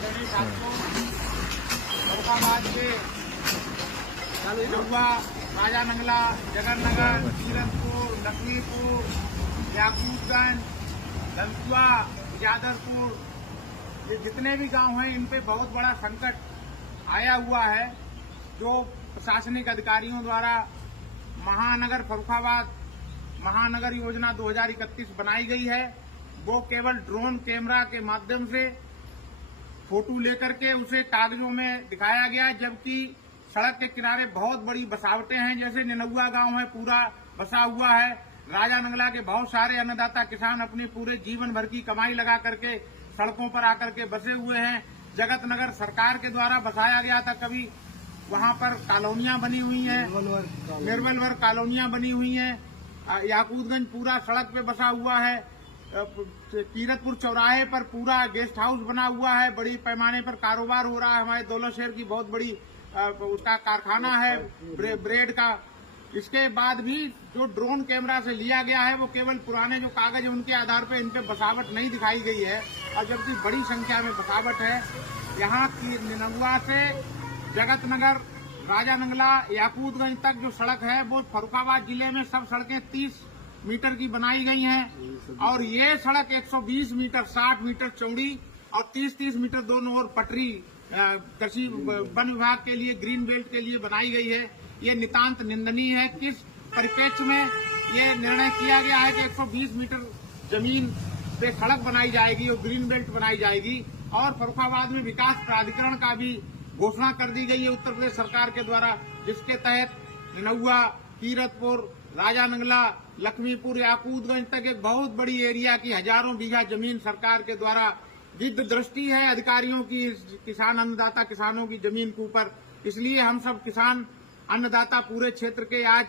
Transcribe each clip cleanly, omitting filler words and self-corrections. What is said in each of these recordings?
आदरणीय साथियों, फर्रुखाबाद के नलुआ, राजानंगला, जगन्नगर, कीरतपुर, लखीमपुर, याकूबगंज, ललकुआ, जादरपुर, ये जितने भी गांव हैं इन पे बहुत बड़ा संकट आया हुआ है। जो प्रशासनिक अधिकारियों द्वारा महानगर फर्रुखाबाद महानगर योजना 2031 बनाई गई है, वो केवल ड्रोन कैमरा के माध्यम से फोटो लेकर के उसे कागजों में दिखाया गया, जबकि सड़क के किनारे बहुत बड़ी बसावटें हैं। जैसे निनौआ गांव है, पूरा बसा हुआ है। राजानंगला के बहुत सारे अन्नदाता किसान अपने पूरे जीवन भर की कमाई लगा करके सड़कों पर आकर के बसे हुए हैं। जगतनगर सरकार के द्वारा बसाया गया था, कभी वहां पर कॉलोनियां बनी हुई हैं, निर्मल वर्ग कॉलोनियां बनी हुई हैं। याकूबगंज पूरा सड़क पे बसा हुआ है। कीरतपुर चौराहे पर पूरा गेस्ट हाउस बना हुआ है। बड़ी पैमाने पर कारोबार हो रहा है। हमारे दौलत शहर की बहुत बड़ी उसका कारखाना है ब्रेड का। इसके बाद भी जो ड्रोन कैमरा से लिया गया है वो केवल पुराने जो कागज है उनके आधार पर इन पे बसावट नहीं दिखाई गई है, और जबकि बड़ी संख्या में बसावट है। यहाँ की निनौआ से जगतनगर, राजानंगला, याकूबगंज तक जो सड़क है वो फर्रुखाबाद जिले में सब सड़कें 30 मीटर की बनाई गई हैं, और ये सड़क 120 मीटर 60 मीटर चौड़ी और 30-30 मीटर दोनों ओर पटरी कृषि वन विभाग के लिए ग्रीन बेल्ट के लिए बनाई गई है। ये नितांत निंदनीय है। किस परिप्रेक्ष्य में ये निर्णय किया गया है कि 120 मीटर जमीन पे सड़क बनाई जाएगी और ग्रीन बेल्ट बनाई जाएगी, और फर्रुखाबाद में विकास प्राधिकरण का भी घोषणा कर दी गई है उत्तर प्रदेश सरकार के द्वारा, जिसके तहत निनौआ, कीरतपुर, राजानंगला, लखीमपुर, याकूबगंज तक एक बहुत बड़ी एरिया की हजारों बीघा जमीन सरकार के द्वारा गिद्ध दृष्टि है अधिकारियों की किसान अन्नदाता किसानों की जमीन के ऊपर। इसलिए हम सब किसान अन्नदाता पूरे क्षेत्र के आज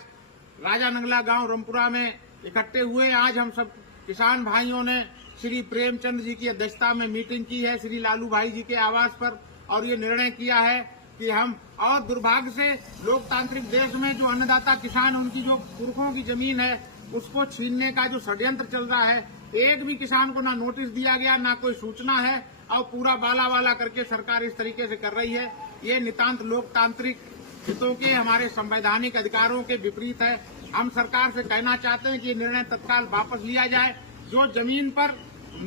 राजानंगला गांव रमपुरा में इकट्ठे हुए। आज हम सब किसान भाइयों ने श्री प्रेमचंद जी की अध्यक्षता में मीटिंग की है, श्री लालू भाई जी के आवास पर, और ये निर्णय किया है कि हम, और दुर्भाग्य से लोकतांत्रिक देश में जो अन्नदाता किसान उनकी जो पुरखों की जमीन है उसको छीनने का जो षड्यंत्र चल रहा है, एक भी किसान को ना नोटिस दिया गया, ना कोई सूचना है, और पूरा बाला करके सरकार इस तरीके से कर रही है। ये नितांत लोकतांत्रिक हितों के, हमारे संवैधानिक अधिकारों के विपरीत है। हम सरकार से कहना चाहते हैं कि ये निर्णय तत्काल वापस लिया जाए। जो जमीन पर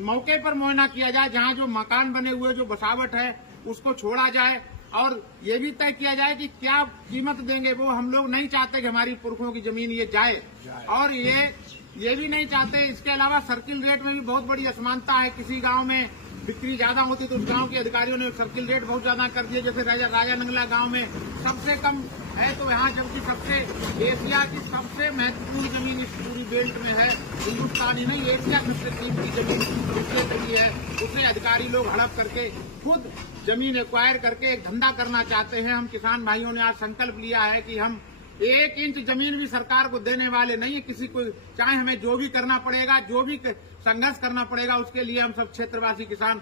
मौके पर मुआयना किया जाए, जहाँ जो मकान बने हुए जो बसावट है उसको छोड़ा जाए, और ये भी तय किया जाए कि क्या कीमत देंगे। वो हम लोग नहीं चाहते कि हमारी पुरखों की जमीन ये जाए, और ये भी नहीं चाहते। इसके अलावा सर्किल रेट में भी बहुत बड़ी असमानता है। किसी गांव में बिक्री ज्यादा होती तो उस गांव के अधिकारियों ने सर्किल रेट बहुत ज्यादा कर दिए। जैसे राजानंगला गांव में सबसे कम है, तो यहाँ जबकि सबसे एशिया की सबसे महत्वपूर्ण जमीन इस पूरी बेल्ट में है, हिंदुस्तानी नहीं एशिया सबसे कीमती जमीन इसलिए कही है, उसे अधिकारी लोग हड़प करके खुद जमीन एक्वायर करके एक धंधा करना चाहते हैं। हम किसान भाइयों ने आज संकल्प लिया है कि हम 1 इंच जमीन भी सरकार को देने वाले नहीं है किसी को, चाहे हमें जो भी करना पड़ेगा, जो भी संघर्ष करना पड़ेगा, उसके लिए हम सब क्षेत्रवासी किसान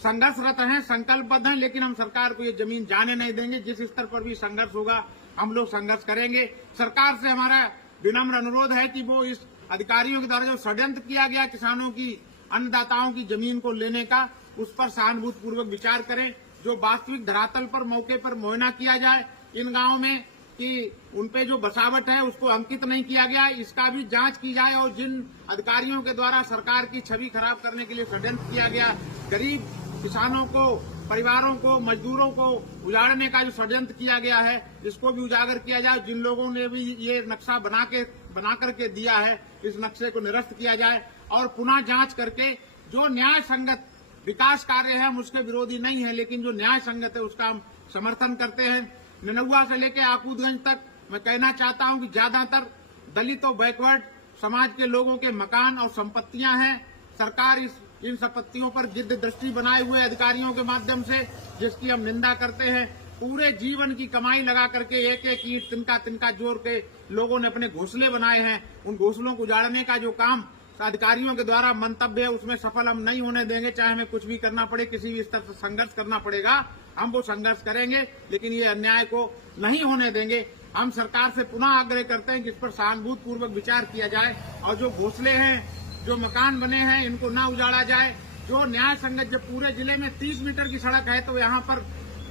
संघर्षरत हैं, संकल्पबद्ध हैं। लेकिन हम सरकार को ये जमीन जाने नहीं देंगे। जिस स्तर पर भी संघर्ष होगा हम लोग संघर्ष करेंगे। सरकार से हमारा विनम्र अनुरोध है कि वो इस अधिकारियों के द्वारा जो षड्यंत्र किया गया किसानों की, अन्नदाताओं की जमीन को लेने का, उस पर सहानुभूतिपूर्वक विचार करें। जो वास्तविक धरातल पर मौके पर मुआयना किया जाए इन गाँव में कि उनपे जो बसावट है उसको अंकित नहीं किया गया, इसका भी जांच की जाए। और जिन अधिकारियों के द्वारा सरकार की छवि खराब करने के लिए षड्यंत्र किया गया, गरीब किसानों को, परिवारों को, मजदूरों को उजाड़ने का जो षड्यंत्र किया गया है, इसको भी उजागर किया जाए। जिन लोगों ने भी ये नक्शा बना करके दिया है, इस नक्शे को निरस्त किया जाए, और पुनः जांच करके जो न्याय संगत विकास कार्य है, हम उसके विरोधी नहीं है, लेकिन जो न्याय संगत है उसका हम समर्थन करते हैं। निनौआ से लेकर याकूबगंज तक मैं कहना चाहता हूं कि ज्यादातर दलित और बैकवर्ड समाज के लोगों के मकान और संपत्तियां हैं। सरकार इन संपत्तियों पर गिद्ध दृष्टि बनाए हुए अधिकारियों के माध्यम से, जिसकी हम निंदा करते हैं। पूरे जीवन की कमाई लगा करके एक ईंट तिनका जोड़ के लोगों ने अपने घोंसले बनाए हैं। उन घोंसलों को उजाड़ने का जो काम अधिकारियों के द्वारा मंतव्य है, उसमें सफल हम नहीं होने देंगे। चाहे हमें कुछ भी करना पड़े, किसी भी स्तर से संघर्ष करना पड़ेगा, हम वो संघर्ष करेंगे, लेकिन ये अन्याय को नहीं होने देंगे। हम सरकार से पुनः आग्रह करते हैं कि इस पर सहानुभूतिपूर्वक विचार किया जाए, और जो घोंसले हैं, जो मकान बने हैं, इनको न उजाड़ा जाए। जो न्याय संगत, जब पूरे जिले में 30 मीटर की सड़क है तो यहाँ पर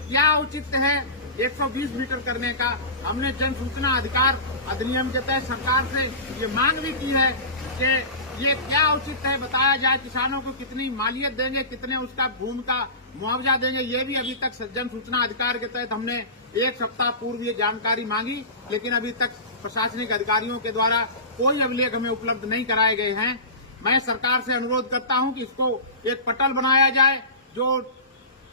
क्या औचित्य है 120 मीटर करने का। हमने जन सूचना अधिकार अधिनियम के तहत सरकार से ये मांग भी की है कि ये क्या औचित्य है, बताया जाए किसानों को कितनी मालियत देंगे, कितने उसका भूमि का मुआवजा देंगे। ये भी अभी तक जन सूचना अधिकार के तहत हमने 1 सप्ताह पूर्व ये जानकारी मांगी, लेकिन अभी तक प्रशासनिक अधिकारियों के द्वारा कोई अभिलेख हमें उपलब्ध नहीं कराए गए हैं। मैं सरकार से अनुरोध करता हूं कि इसको एक पटल बनाया जाए, जो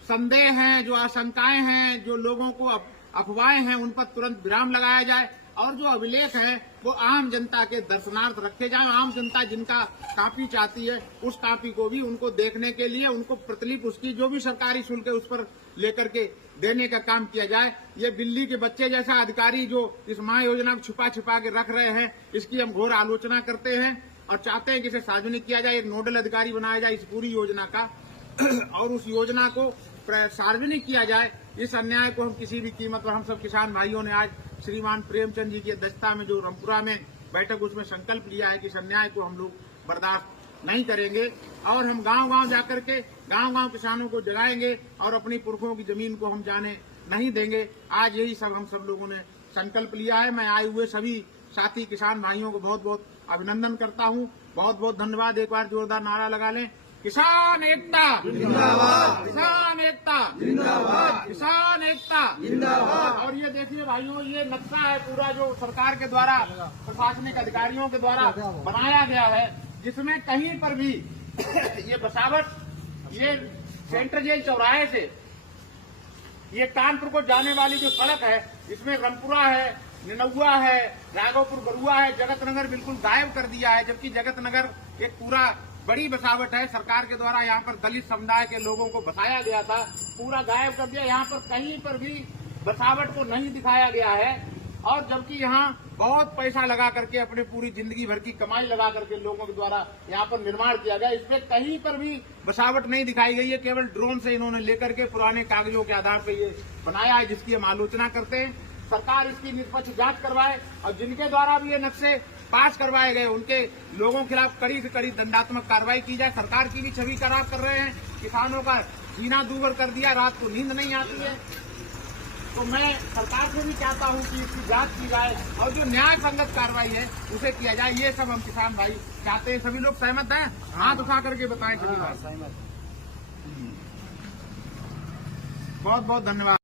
संदेह हैं, जो आशंकाएं हैं, जो लोगों को अफवाहें हैं, उन पर तुरंत विराम लगाया जाए और जो अभिलेख है वो आम जनता के दर्शनार्थ रखे जाए। आम जनता जिनका कापी चाहती है उस कापी को भी उनको देखने के लिए, उनको प्रतिलिप उसकी जो भी सरकारी शुल्क है उस पर लेकर के देने का काम किया जाए। ये बिल्ली के बच्चे जैसा अधिकारी जो इस महायोजना को छुपा छुपा के रख रहे हैं, इसकी हम घोर आलोचना करते हैं और चाहते हैं कि इसे सार्वजनिक किया जाए, एक नोडल अधिकारी बनाया जाए इस पूरी योजना का और उस योजना को सार्वजनिक किया जाए। इस अन्याय को हम किसी भी कीमत पर, हम सब किसान भाइयों ने आज श्रीमान प्रेमचंद जी की अध्यक्षता में जो रामपुरा में बैठक, उसमें संकल्प लिया है कि इस अन्याय को हम लोग बर्दाश्त नहीं करेंगे और हम गांव-गांव जाकर के गांव-गांव किसानों को जगाएंगे और अपनी पुरखों की जमीन को हम जाने नहीं देंगे। आज यही सब हम सब लोगों ने संकल्प लिया है। मैं आए हुए सभी साथी किसान भाइयों को बहुत बहुत अभिनंदन करता हूं। बहुत बहुत धन्यवाद। एक बार जोरदार नारा लगा लें, किसान एकता जिंदाबाद, किसान एकता जिंदाबाद, किसान एकता जिंदाबाद। और ये देखिए भाइयों, ये नक्शा है पूरा जो सरकार के द्वारा, प्रशासनिक अधिकारियों के द्वारा बनाया गया है, जिसमें कहीं पर भी ये बसावट, ये सेंट्रल जेल चौराहे से ये कानपुर को जाने वाली जो सड़क है, इसमें रमपुरा है, निनौआ है, राघोपुर बरुआ है, जगत नगर बिल्कुल गायब कर दिया है। जबकि जगत नगर एक पूरा बड़ी बसावट है, सरकार के द्वारा यहाँ पर दलित समुदाय के लोगों को बसाया गया था, पूरा गायब कर दिया। यहाँ पर कहीं पर भी बसावट को नहीं दिखाया गया है और जबकि यहाँ बहुत पैसा लगा करके, अपने पूरी जिंदगी भर की कमाई लगा करके लोगों के द्वारा यहाँ पर निर्माण किया गया, इसमें कहीं पर भी बसावट नहीं दिखाई गई है। केवल ड्रोन से इन्होंने लेकर के पुराने कागजों के आधार पर ये बनाया है, जिसकी हम आलोचना करते हैं। सरकार इसकी निष्पक्ष जांच करवाए और जिनके द्वारा भी ये नक्शे पास करवाए गए उनके लोगों के खिलाफ कड़ी से कड़ी दंडात्मक कार्रवाई की जाए। सरकार की भी छवि खराब कर रहे हैं, किसानों का जीना दूभर कर दिया, रात को नींद नहीं आती है। तो मैं सरकार से भी चाहता हूं कि इसकी जांच की जाए और जो न्याय संगत कार्रवाई है उसे किया जाए। ये सब हम किसान भाई चाहते हैं। सभी लोग सहमत हैं? हाथ उठा करके बताएं सभी भाई। बहुत बहुत धन्यवाद।